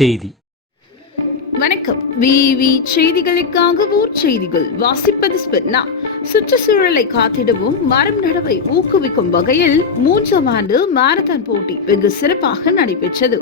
செய்தி வணக்கம். விவி செய்திகளுக்காக ஊர் செய்திகள். வாசிப்பது ஸ்பெர்னா சுற்றுச்சூழலை காத்திடவும் மரம் நடவை ஊக்குவிக்கும் வகையில் மூன்றாம் ஆண்டு மாரத்தான் போட்டி வெகு சிறப்பாக நடைபெற்றது.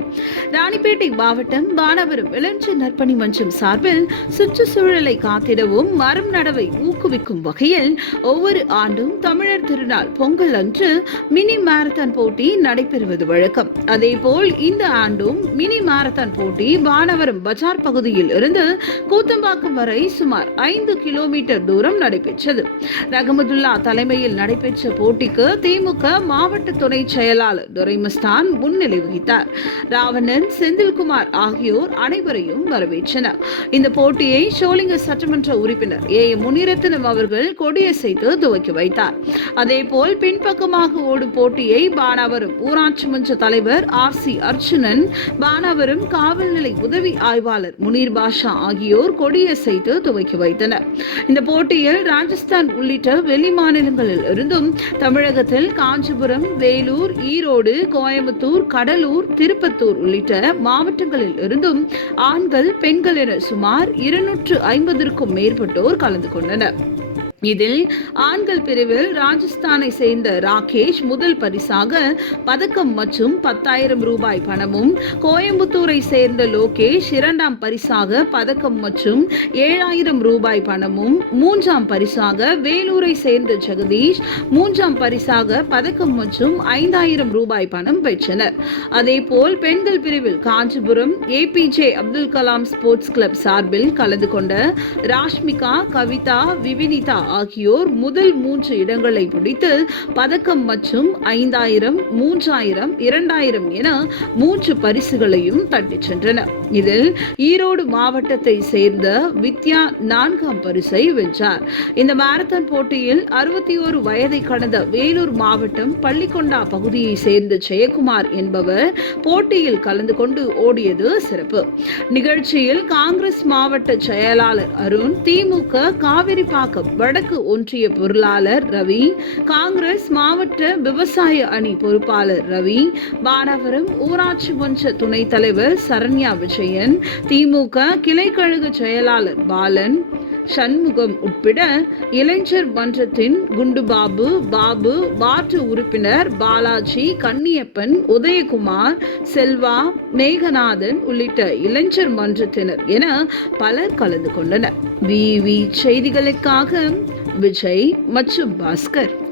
ராணிப்பேட்டை மாவட்டம் பானவரம் இளஞ்ச நற்பணி மன்றம் சார்பில் சுற்றுச்சூழலை காத்திடவும் மரம் நடவை ஊக்குவிக்கும் வகையில் ஒவ்வொரு ஆண்டும் தமிழர் திருநாள் பொங்கல் அன்று மினி மாரத்தான் போட்டி நடைபெறுவது வழக்கம். அதேபோல் இந்த ஆண்டும் மினி மாரத்தான் போட்டி வானவரம் பஜார் பகுதி பகுதியில் இருந்து கூத்தம்பாக்கம் வரை சுமார் ஐந்து கிலோமீட்டர் தூரம் நடைபெற்றது. ரகமதுல்லா தலைமையில் நடைபெற்ற போட்டிக்கு திமுக மாவட்ட துணை செயலாளர் துரைமஸ்தான் முன்னிலை வகித்தார். ராவணன் செந்தில்குமார் ஆகியோர் அனைவரையும் வரவேற்றனர். இந்த போட்டியை சோளிங்க சட்டமன்ற உறுப்பினர் ஏ. முனிரத்னம் அவர்கள் கொடியசைத்து துவக்கி வைத்தார். அதேபோல் பின்பக்கமாக ஓடும் போட்டியை பானாவரம் ஊராட்சி மன்ற தலைவர் ஆர். சி. அர்ஜுனன் பானாவரம் காவல்நிலை உதவி ஆய்வாளர் முனீர் பாஷா ஆகியோர் கொடியசைத்து துவக்கி வைத்தனர். இந்த போட்டியில் ராஜஸ்தான் உள்ளிட்ட வெளி மாநிலங்களில் இருந்தும் தமிழகத்தில் காஞ்சிபுரம் வேலூர் ஈரோடு கோயம்புத்தூர் கடலூர் திருப்பத்தூர் உள்ளிட்ட மாவட்டங்களில் இருந்தும் ஆண்கள் பெண்கள் என சுமார் இருநூற்று ஐம்பதற்கும் மேற்பட்டோர் கலந்து கொண்டனர். இதில் ஆண்கள் பிரிவில் ராஜஸ்தானை சேர்ந்த ராகேஷ் முதல் பரிசாக பதக்கம் மற்றும் பத்தாயிரம் ரூபாய் பணமும் கோயம்புத்தூரை சேர்ந்த லோகேஷ் இரண்டாம் பரிசாக பதக்கம் மற்றும் ஏழாயிரம் ரூபாய் பணமும் மூன்றாம் பரிசாக வேலூரை சேர்ந்த ஜெகதீஷ் மூன்றாம் பரிசாக பதக்கம் மற்றும் ஐந்தாயிரம் ரூபாய் பணம் பெற்றனர். அதேபோல் பெண்கள் பிரிவில் Kanchipuram APJ Abdul Kalam sports club சார்பில் கலந்து கொண்ட ராஷ்மிகா கவிதா விவினிதா ஆகியோர் முதல் மூன்று இடங்களை பிடித்து பதக்கம் மற்றும் ஐந்தாயிரம் மூன்றாயிரம் இரண்டாயிரம் என மூன்று பரிசுகளையும் தட்டிச் சென்றனர். இதில் ஈரோடு மாவட்டத்தை சேர்ந்த வித்யா நான்காம் பரிசை வென்றார். இந்த மாரத்தான் போட்டியில் அறுபத்தி ஓரு வயதை கடந்த வேலூர் மாவட்டம் பள்ளிக்கொண்டா பகுதியை சேர்ந்த ஜெயக்குமார் என்பவர் போட்டியில் கலந்து கொண்டு ஓடியது சிறப்பு. நிகழ்ச்சியில் காங்கிரஸ் மாவட்ட செயலாளர் அருண் திமுக காவிரிப்பாக்கம் வட வடக்கு ஒன்றிய பொருளாளர் ரவி காங்கிரஸ் மாவட்ட விவசாய அணி பொறுப்பாளர் ரவி பானவரம் ஊராட்சி மன்ற துணைத் தலைவர் சரண்யா விஜயன் திமுக கிளைக்கழக செயலாளர் பாலன் சண்முகம் உட்பட இளைஞர் மன்றத்தின் குண்டுபாபு பாபு வார்டு உறுப்பினர் பாலாஜி கன்னியப்பன் உதயகுமார் செல்வா மேகநாதன் உள்ளிட்ட இளைஞர் மன்றத்தினர் என பலர் கலந்து கொண்டனர். விவி செய்திகளுக்காக விஜய் மற்றும் பாஸ்கர்.